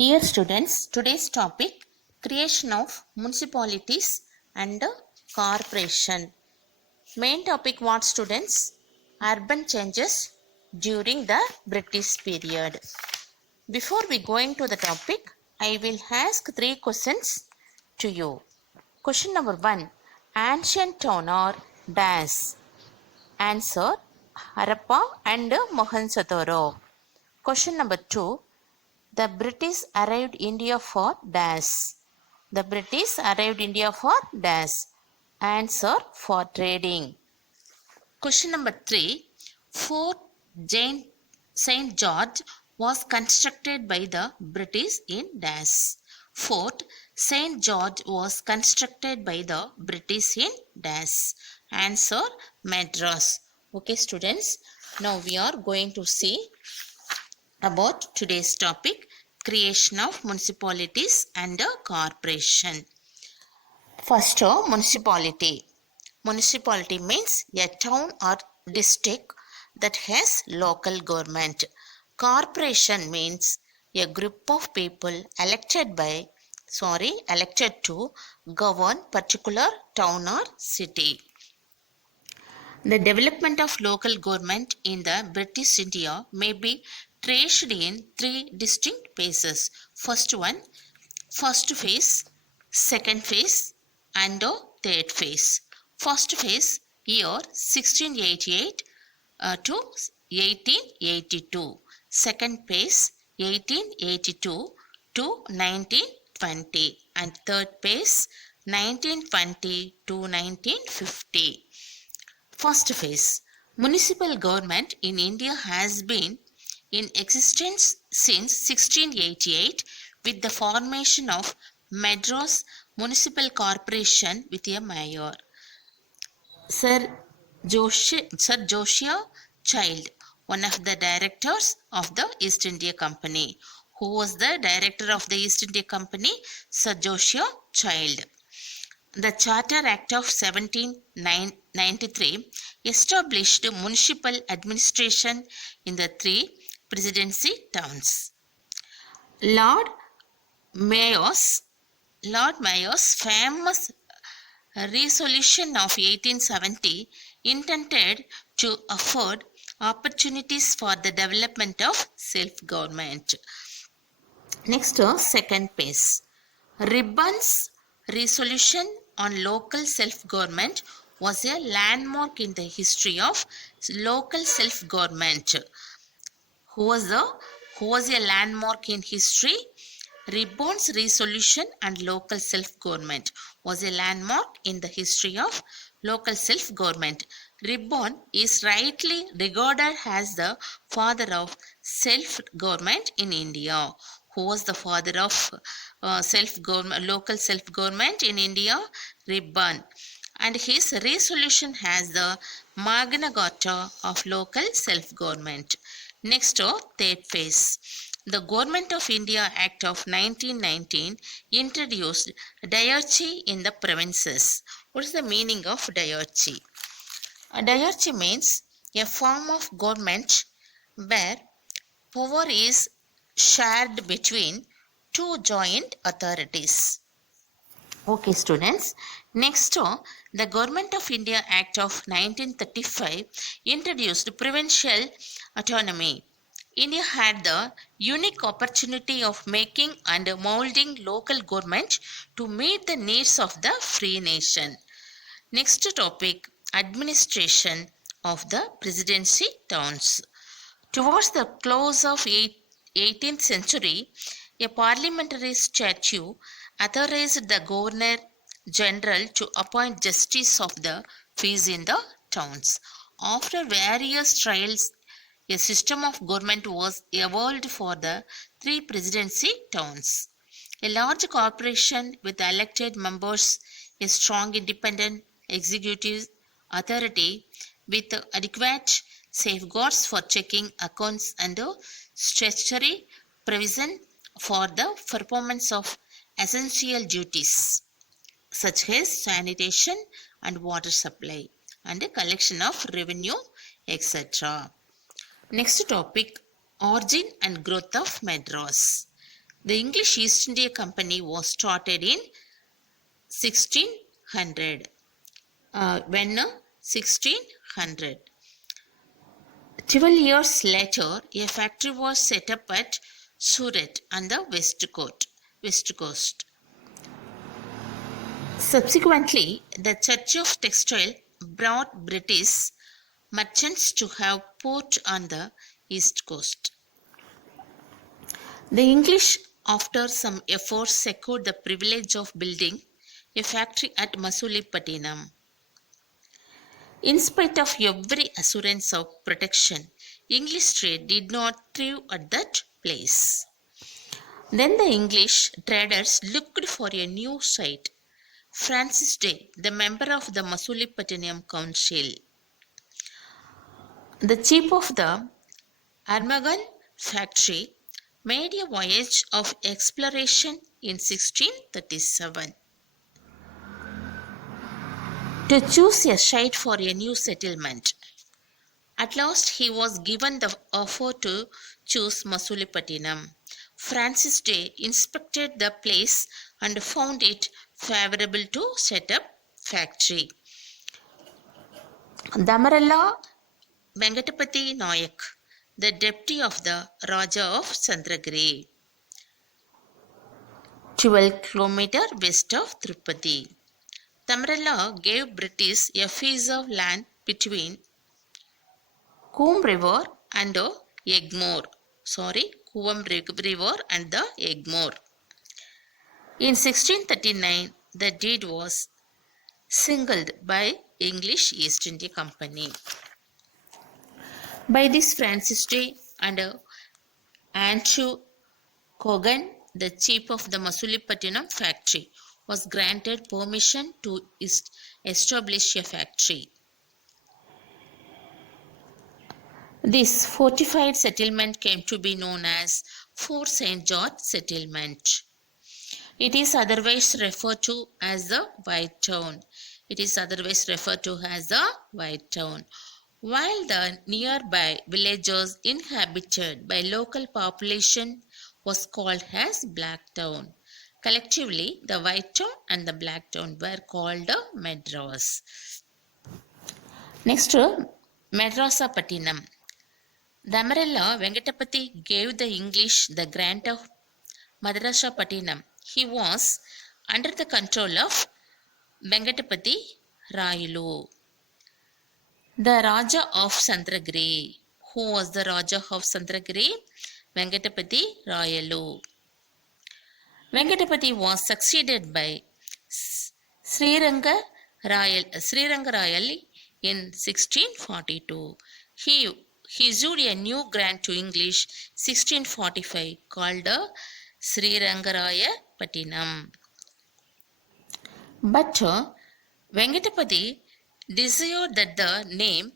Dear students, today's topic creation of municipalities and corporation. Main topic what students? Urban changes during the British period. Before we go into the topic, I will ask 3 questions to you. Question number 1. Ancient town or dash? Answer Harappa and Mohenjo-daro. Question number 2. The British arrived India for dash. The British arrived India for dash. Answer for trading. Question number 3. Fort St. George was constructed by the British in dash. Fort St. George was constructed by the British in dash. Answer Madras. Okay students, now we are going to see about today's topic, creation of municipalities and a corporation. First, municipality. Municipality means a town or district that has local government. Corporation means a group of people elected to govern particular town or city. The development of local government in the British India may be traced in 3 distinct phases. First phase, second phase, and third phase. First phase, year 1688 to 1882. Second phase, 1882 to 1920. And third phase, 1920 to 1950. First phase. Municipal government in India has been in existence since 1688 with the formation of Madras Municipal Corporation with a mayor. Sir Josiah Child, one of the directors of the East India Company. Who was the director of the East India Company? Sir Josiah Child. The Charter Act of 1793 established municipal administration in the 3 presidency towns. Lord Mayor's famous resolution of 1870 intended to afford opportunities for the development of self-government. Next, second phase. Ribbon's resolution on local self-government was a landmark in the history of local self-government. Who was a landmark in history? Ribbon's resolution on local self-government was a landmark in the history of local self-government. Ribbon is rightly regarded as the father of self-government in India. Who was the father of local self-government in India? Ribbon. And his resolution has the Magna Carta of local self-government. Next, third phase. The Government of India Act of 1919 introduced diarchy in the provinces. What is the meaning of diarchy? Diarchy means a form of government where power is shared between 2 joint authorities. Okay students, next the Government of India Act of 1935 introduced provincial autonomy. India had the unique opportunity of making and molding local government to meet the needs of the free nation. Next topic, administration of the presidency towns. Towards the close of 18th century, a parliamentary statute authorized the Governor General to appoint justice of the peace in the towns. After various trials, a system of government was evolved for the 3 presidency towns. A large corporation with elected members, a strong independent executive authority with adequate safeguards for checking accounts and statutory provision for the performance of essential duties such as sanitation and water supply and collection of revenue, etc. Next topic, origin and growth of Madras. The English East India Company was started in 1600. When 1600. 12 years later, a factory was set up at Surat on the West Coast. Subsequently, the Church of Textile brought British merchants to have port on the East Coast. The English, after some efforts, secured the privilege of building a factory at Masulipatinam. In spite of every assurance of protection, English trade did not thrive at that place. Then the English traders looked for a new site. Francis Day, the member of the Masulipatinam Council, the chief of the Armagan factory, made a voyage of exploration in 1637 to choose a site for a new settlement. At last, he was given the offer to choose Masulipatinam. Francis Day inspected the place and found it favorable to set up factory. Damaralla Venkatapati Nayak, the deputy of the Raja of Chandragiri, 12 km west of Tirupati. Damaralla gave British a piece of land between Coombe River and Egmore. Coombe River and the Egmore. In 1639, the deed was signed by English East India Company. By this, Francis Day and Andrew Cogan, the chief of the Masulipatinam factory, was granted permission to establish a factory. This fortified settlement came to be known as Fort St. George Settlement. It is otherwise referred to as the White Town. While the nearby villages inhabited by local population was called as Black Town. Collectively, the White Town and the Black Town were called Madras. Next, Madrasapatinam. Damaralla Venkatapati gave the English the grant of Madrasapatinam. He was under the control of Venkatapati Rayulu, the Raja of Chandragiri. Who was the Raja of Chandragiri? Venkatapati Rayulu. Venkatapati was succeeded by Sriranga Rayal in 1642. He issued a new grant to English 1645 called Srirangaraya Patinam. But Venkatapati desired that the name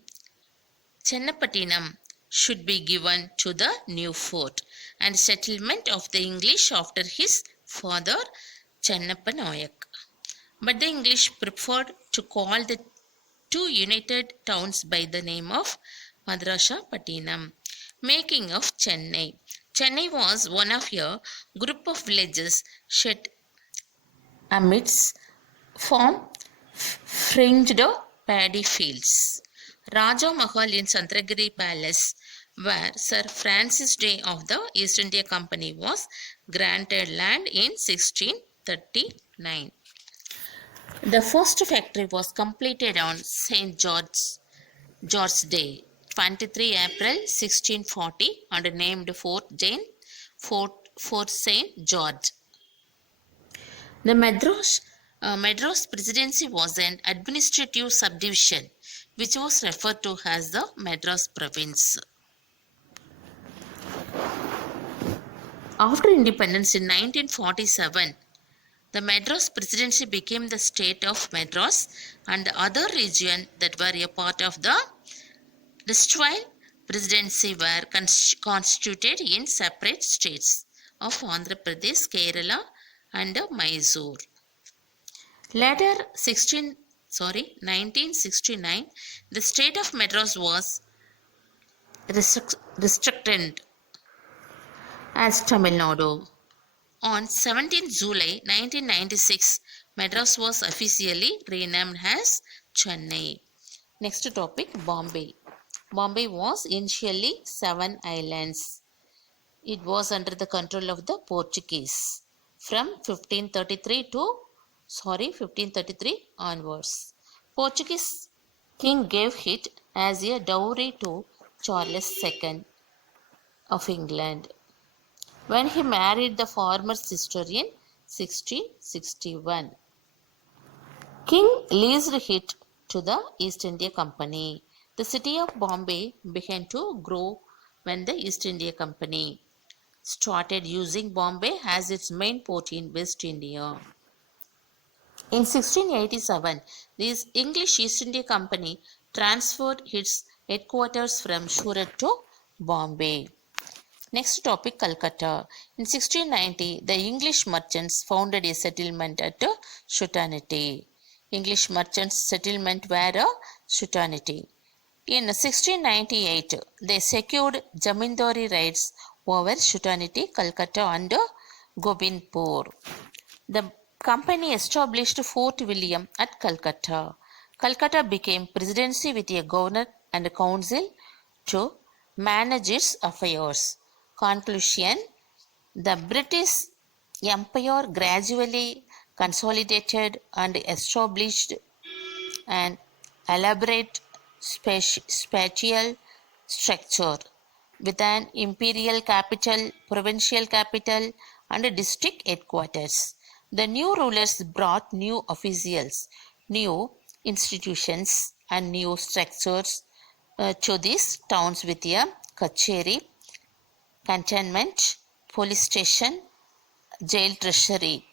Chennapatinam should be given to the new fort and settlement of the English after his father Chennappa Nayak. But the English preferred to call the two united towns by the name of Madrasapatinam, making of Chennai. Chennai was one of a group of villages set amidst fringed paddy fields. Raja Mahal in Chandragiri Palace, where Sir Francis Day of the East India Company was granted land in 1639. The first factory was completed on St. George's Day, 23 April 1640, and named Fort St. George. The Madras Presidency was an administrative subdivision which was referred to as the Madras Province. After independence in 1947, the Madras Presidency became the state of Madras, and the other regions that were a part of the erstwhile Presidency were constituted in separate states of Andhra Pradesh, Kerala and Mysore. Later, 1969, the state of Madras was restricted as Tamil Nadu. On 17 July 1996, Madras was officially renamed as Chennai. Next topic, Bombay. Bombay was initially 7 islands. It was under the control of the Portuguese from 1533 onwards. Portuguese king gave it as a dowry to Charles II of England when he married the former sister in 1661. King leased it to the East India Company. The city of Bombay began to grow when the East India Company started using Bombay as its main port in West India. In 1687, the English East India Company transferred its headquarters from Surat to Bombay. Next topic, Calcutta. In 1690, the English merchants founded a settlement at Shutanity. English merchants' settlement were a Shutanity. In 1698, they secured Jamindari rights over Shutanity, Calcutta and Gobindpur. The company established Fort William at Calcutta. Calcutta became presidency with a governor and a council to manage its affairs. Conclusion: the British Empire gradually consolidated and established an elaborate spatial structure with an imperial capital, provincial capital, and district headquarters. The new rulers brought new officials, new institutions, and new structures to these towns with a kacheri, cantonment, police station, jail treasury,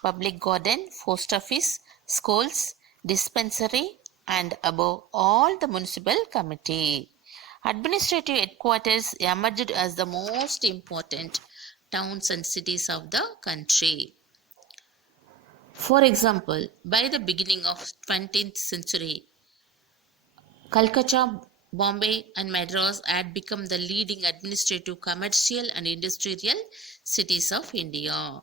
public garden, post office, schools, dispensary, and above all the municipal committee. Administrative headquarters emerged as the most important towns and cities of the country. For example, by the beginning of 20th century, Calcutta, Bombay, and Madras had become the leading administrative, commercial, and industrial cities of India.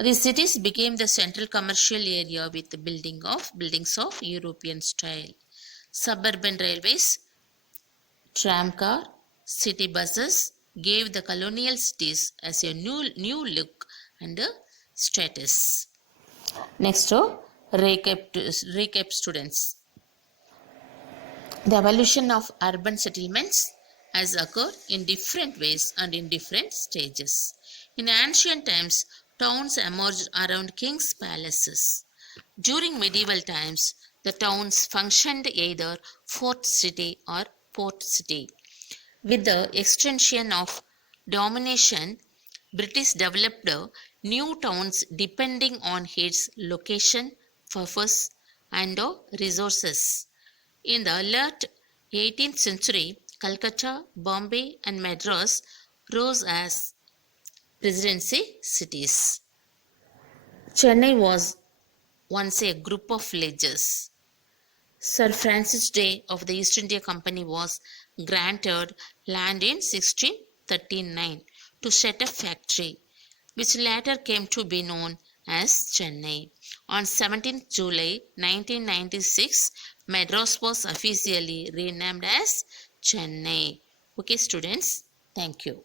These cities became the central commercial area with the buildings of European style. Suburban railways, tramcar, city buses gave the colonial cities as a new look and status. Next, recap students. The evolution of urban settlements has occurred in different ways and in different stages. In ancient times, towns emerged around kings' palaces. During medieval times, the towns functioned either fort city or port city. With the extension of domination, British developed new towns depending on its location, purpose, and resources. In the late 18th century, Calcutta, Bombay, and Madras rose as presidency cities. Chennai was once a group of villages. Sir Francis Drake of the East India Company was granted land in 1639 to set a factory, which later came to be known as Chennai. On 17th July 1996, Madras was officially renamed as Chennai. Okay, students, thank you.